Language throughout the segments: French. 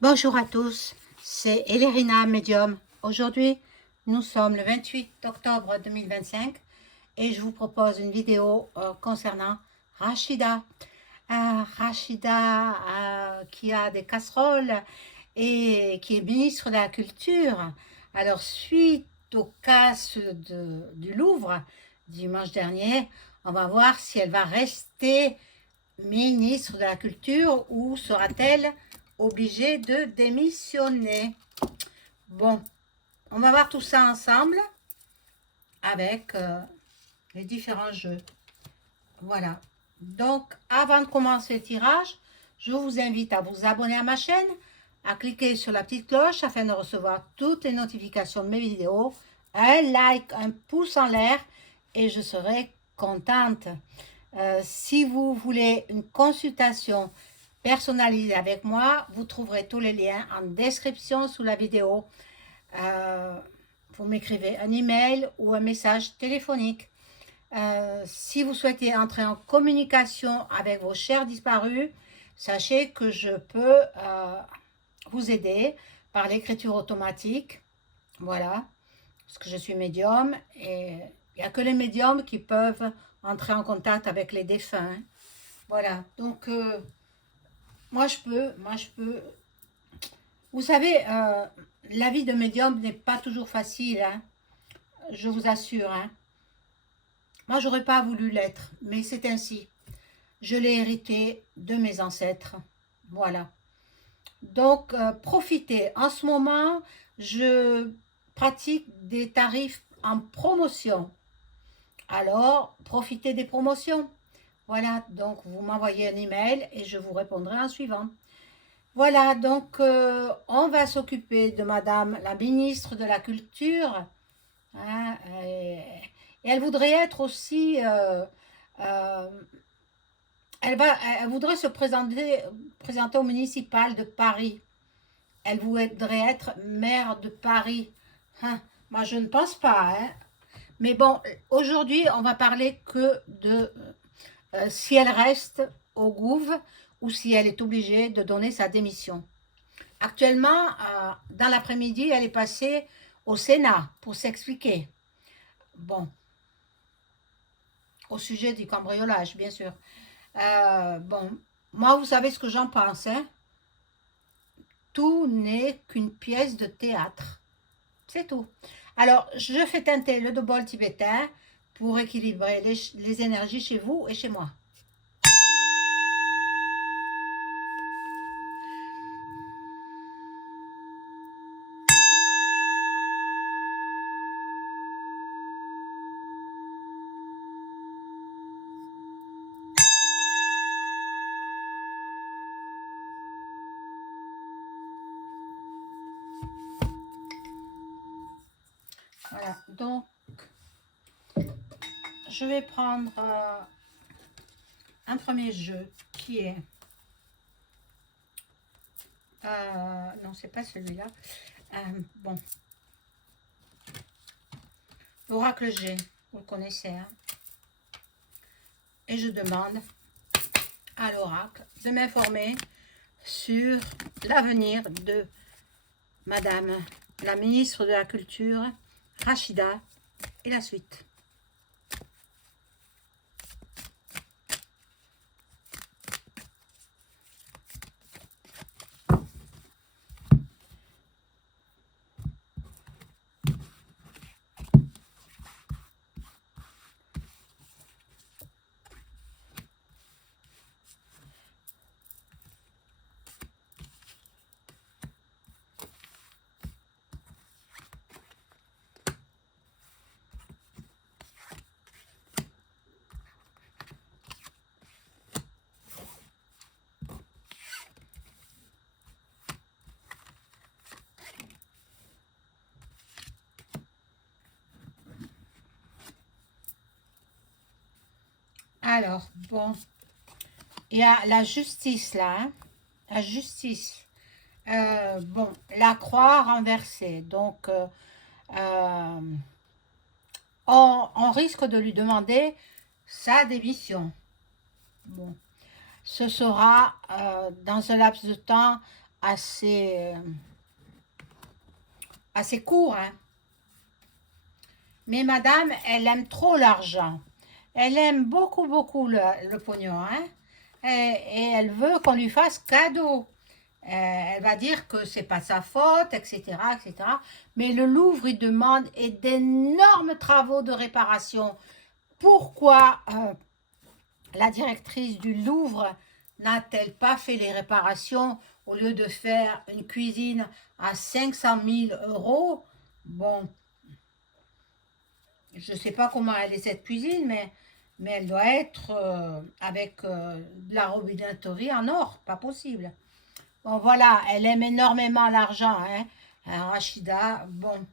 Bonjour à tous, c'est Elérina Medium. Aujourd'hui, nous sommes le 28 octobre 2025 et je vous propose une vidéo concernant Rachida. Rachida qui a des casseroles et qui est ministre de la Culture. Alors, suite aux casses du Louvre dimanche dernier, on va voir si elle va rester ministre de la Culture ou sera-t-elle obligée de démissionner? Bon, on va voir tout ça ensemble avec les différents jeux. Voilà. Donc, avant de commencer le tirage, je vous invite à vous abonner à ma chaîne, à cliquer sur la petite cloche afin de recevoir toutes les notifications de mes vidéos, un like, un pouce en l'air et je serai contente. Si vous voulez une consultation personnalisée avec moi, vous trouverez tous les liens en description sous la vidéo. Vous m'écrivez un email ou un message téléphonique. Si vous souhaitez entrer en communication avec vos chers disparus, sachez que je peux vous aider par l'écriture automatique. Voilà, parce que je suis médium et il n'y a que les médiums qui peuvent entrer en contact avec les défunts. Voilà, donc moi je peux. Vous savez, la vie de médium n'est pas toujours facile, hein, je vous assure. Hein. Moi, j'aurais pas voulu l'être, mais c'est ainsi. Je l'ai hérité de mes ancêtres. Voilà. Donc, profitez. En ce moment, je pratique des tarifs en promotion. Alors, profitez des promotions. Voilà, donc vous m'envoyez un email et je vous répondrai en suivant. Voilà, donc on va s'occuper de Madame la ministre de la Culture. Hein, et elle voudrait être aussi, euh, elle voudrait se présenter au municipal de Paris. Elle voudrait être maire de Paris. Hein, moi, je ne pense pas. Hein. Mais bon, aujourd'hui, on va parler que de si elle reste au gouv ou si elle est obligée de donner sa démission. Actuellement, dans l'après-midi, elle est passée au Sénat pour s'expliquer. Bon, au sujet du cambriolage, bien sûr. Bon, moi, vous savez ce que j'en pense. Hein? Tout n'est qu'une pièce de théâtre. C'est tout. Alors, je fais teinter le bol tibétain pour équilibrer les énergies chez vous et chez moi. Voilà, donc je vais prendre un premier jeu qui est... non, c'est pas celui-là. Bon, l'oracle G, vous le connaissez. Hein? Et je demande à l'oracle de m'informer sur l'avenir de Madame la ministre de la Culture, Rachida, et la suite. Alors, bon, il y a la justice là, hein? La justice. Bon, la croix renversée. Donc, on risque de lui demander sa démission. Bon, ce sera dans un laps de temps assez, assez court, hein. Mais madame, elle aime trop l'argent. Elle aime beaucoup, beaucoup le pognon, hein. Et elle veut qu'on lui fasse cadeau. Elle va dire que c'est pas sa faute, etc., etc. Mais le Louvre, il demande d'énormes travaux de réparation. Pourquoi la directrice du Louvre n'a-t-elle pas fait les réparations au lieu de faire une cuisine à 500 000 euros? Bon, je ne sais pas comment elle est cette cuisine, mais elle doit être avec de la robinetterie en or, pas possible. Bon, voilà, elle aime énormément l'argent, hein, Rachida. Bon,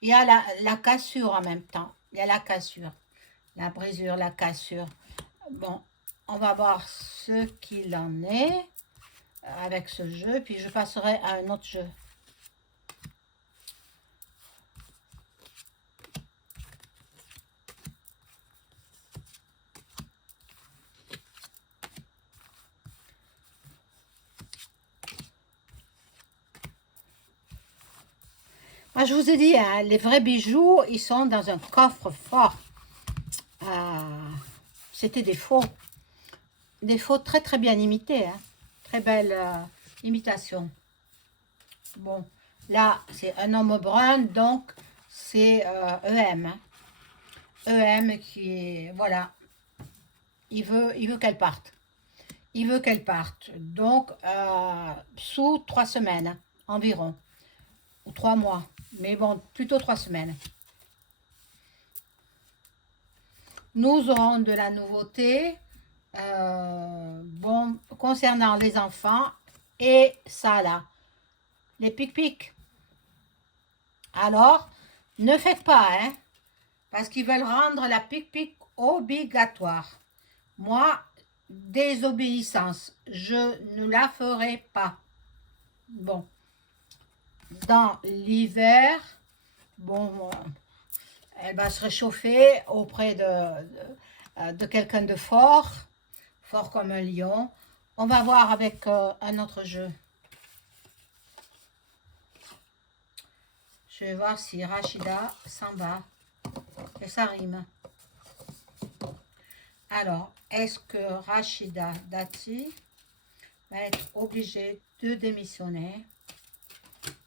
il y a la cassure en même temps. Il y a la cassure, la brisure, la cassure. Bon, on va voir ce qu'il en est avec ce jeu, puis je passerai à un autre jeu. Moi, je vous ai dit, hein, les vrais bijoux, ils sont dans un coffre-fort. C'était des faux très très bien imités, hein. Très belle imitation. Bon, là, c'est un homme brun, donc c'est EM, hein. EM qui est, voilà, il veut qu'elle parte. Il veut qu'elle parte. Donc, sous 3 semaines, hein, environ, ou 3 mois. Mais bon, plutôt 3 semaines. Nous aurons de la nouveauté, bon, concernant les enfants et ça là, les pic-pic. Alors, ne faites pas, hein, parce qu'ils veulent rendre la pic-pic obligatoire. Moi, désobéissance, je ne la ferai pas. Bon, dans l'hiver, bon, elle va se réchauffer auprès de quelqu'un de fort, fort comme un lion. On va voir avec un autre jeu. Je vais voir si Rachida s'en va. Et ça rime. Alors, est-ce que Rachida Dati va être obligée de démissionner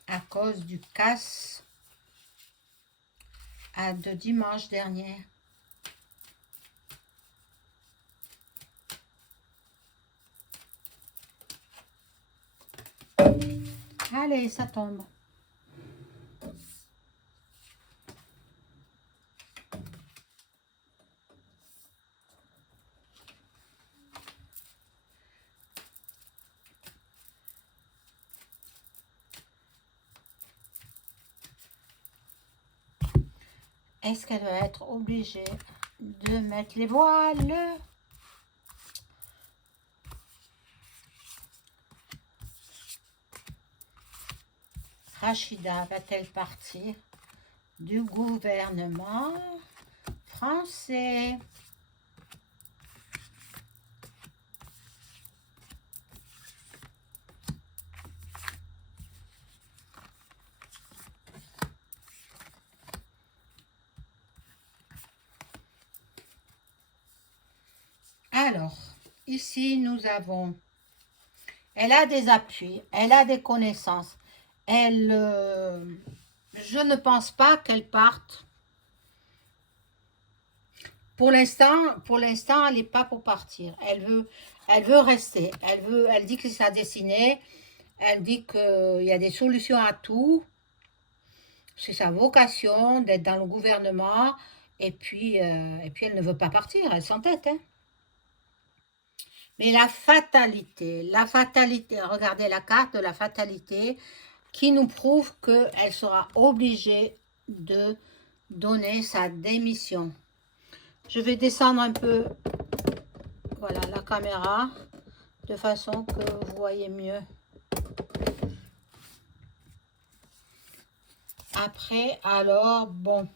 à cause du casse de dimanche dernier? Allez, ça tombe. Est-ce qu'elle va être obligée de mettre les voiles? Rachida va-t-elle partir du gouvernement français? Alors, ici, nous avons, elle a des appuis, elle a des connaissances. Elle, je ne pense pas qu'elle parte. Pour l'instant, elle n'est pas pour partir. Elle veut rester. Elle dit que c'est sa destinée. Elle dit qu'il y a des solutions à tout. C'est sa vocation d'être dans le gouvernement. Et puis elle ne veut pas partir. Elle s'entête, hein. Mais la fatalité, regardez la carte de la fatalité qui nous prouve qu'elle sera obligée de donner sa démission. Je vais descendre un peu, voilà, la caméra, de façon que vous voyez mieux. Après, alors, bon,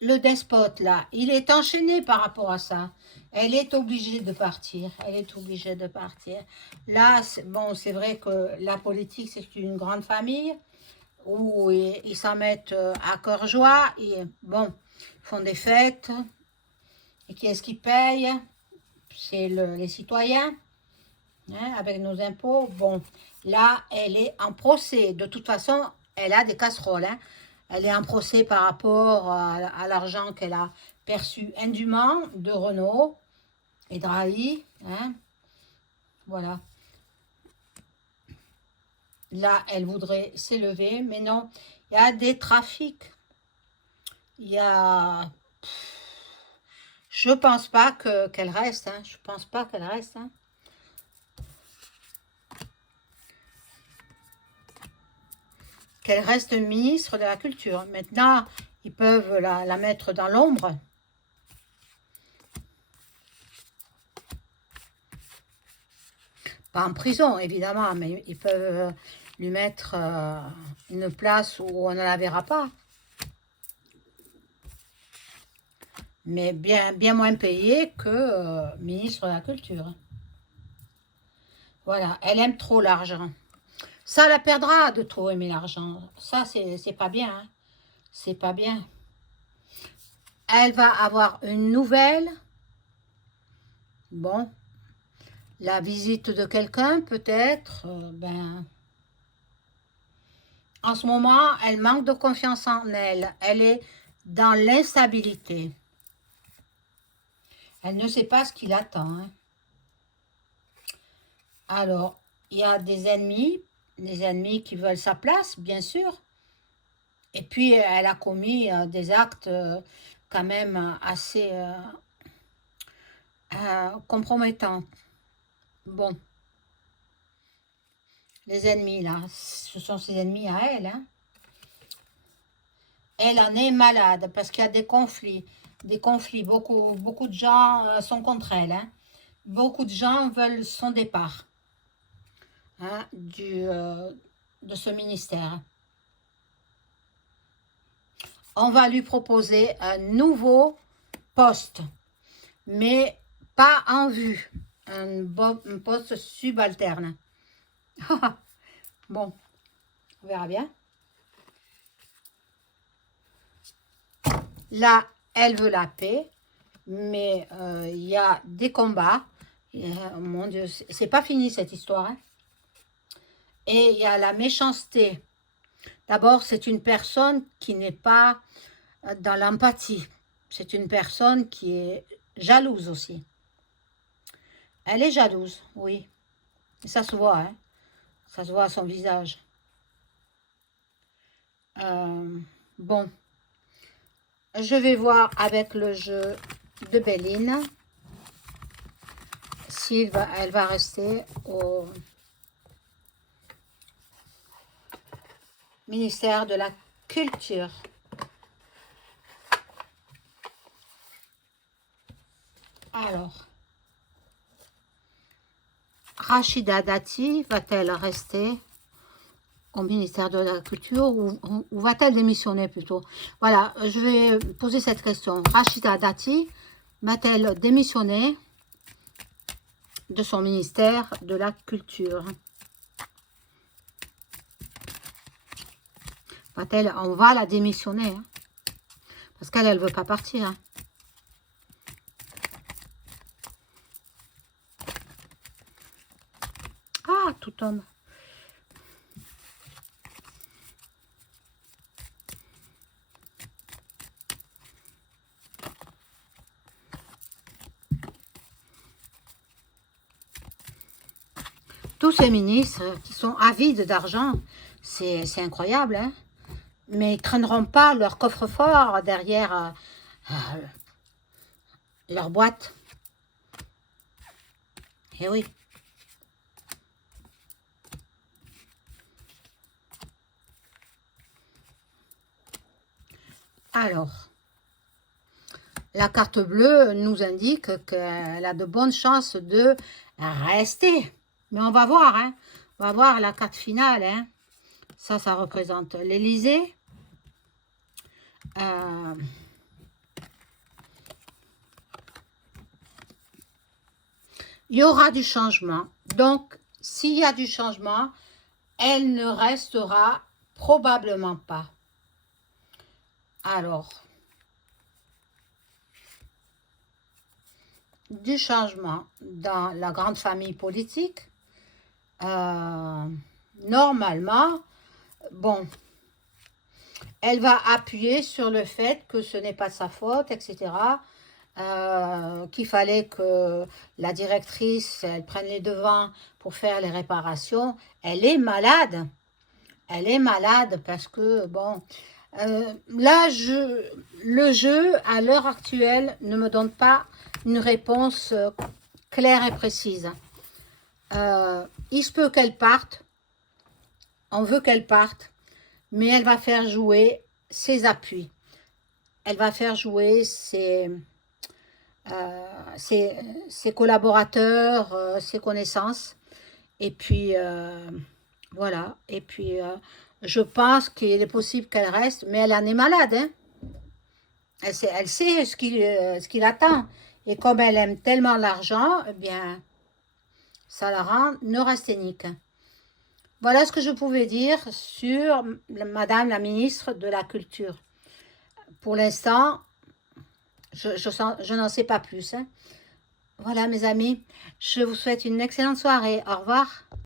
le despote, là, il est enchaîné par rapport à ça. Elle est obligée de partir. Elle est obligée de partir. Là, bon, c'est vrai que la politique, c'est une grande famille où ils s'en mettent à cœur joie. Et bon, ils font des fêtes. Et qui est-ce qui paye? C'est les citoyens, hein, avec nos impôts. Bon, là, elle est en procès. De toute façon, elle a des casseroles, hein. Elle est en procès par rapport à l'argent qu'elle a perçu indûment de Renault et Drahi, hein. Voilà. Là, elle voudrait s'élever, mais non. Il y a des trafics. Il y a... Je pense pas qu'elle reste, hein. Je pense pas qu'elle reste, hein. Qu'elle reste ministre de la Culture. Maintenant, ils peuvent la mettre dans l'ombre. Pas en prison, évidemment, mais ils peuvent lui mettre une place où on ne la verra pas. Mais bien moins payée que ministre de la Culture. Voilà, elle aime trop l'argent. Ça la perdra de trop aimer l'argent. Ça, c'est pas bien, hein. C'est pas bien. Elle va avoir une nouvelle. Bon, la visite de quelqu'un, peut-être. Ben, en ce moment, elle manque de confiance en elle. Elle est dans l'instabilité. Elle ne sait pas ce qui l'attend, hein. Alors, il y a des ennemis qui veulent sa place, bien sûr. Et puis, elle a commis des actes quand même assez compromettants. Bon, les ennemis, là, ce sont ses ennemis à elle, hein. Elle en est malade parce qu'il y a des conflits. Des conflits. Beaucoup de gens sont contre elle, hein. Beaucoup de gens veulent son départ, hein, de ce ministère. On va lui proposer un nouveau poste, mais pas en vue. Un poste subalterne. Bon, on verra bien. Là, elle veut la paix, mais il y a des combats. Mon Dieu, c'est pas fini cette histoire, hein. Et il y a la méchanceté. D'abord, c'est une personne qui n'est pas dans l'empathie. C'est une personne qui est jalouse aussi. Elle est jalouse, oui. Et ça se voit, hein. Ça se voit à son visage. Bon, je vais voir avec le jeu de Béline si elle va rester au ministère de la Culture. Alors, Rachida Dati va-t-elle rester au ministère de la Culture ou va-t-elle démissionner plutôt? Voilà, je vais poser cette question. Rachida Dati va-t-elle démissionner de son ministère de la Culture? On va la démissionner, hein, parce qu'elle ne veut pas partir, hein. Ah, tout homme. Tous ces ministres qui sont avides d'argent, c'est incroyable, hein. Mais ils ne traîneront pas leur coffre-fort derrière leur boîte. Eh oui. Alors, la carte bleue nous indique qu'elle a de bonnes chances de rester. Mais on va voir, hein. On va voir la carte finale, hein. Ça représente l'Élysée. il y aura du changement. Donc, s'il y a du changement, elle ne restera probablement pas. Alors, du changement dans la grande famille politique, normalement, bon, elle va appuyer sur le fait que ce n'est pas de sa faute, etc. Qu'il fallait que la directrice, elle prenne les devants pour faire les réparations. Elle est malade. Elle est malade parce que, bon, là, le jeu, à l'heure actuelle, ne me donne pas une réponse claire et précise. Il se peut qu'elle parte, on veut qu'elle parte, mais elle va faire jouer ses appuis. Elle va faire jouer ses collaborateurs, ses connaissances. Et puis, voilà. Et puis, je pense qu'il est possible qu'elle reste, mais elle en est malade, hein. Elle sait ce qui l'attend. Et comme elle aime tellement l'argent, eh bien, ça la rend neurasthénique. Voilà ce que je pouvais dire sur Madame la ministre de la Culture. Pour l'instant, je n'en sais pas plus, hein. Voilà mes amis, je vous souhaite une excellente soirée. Au revoir.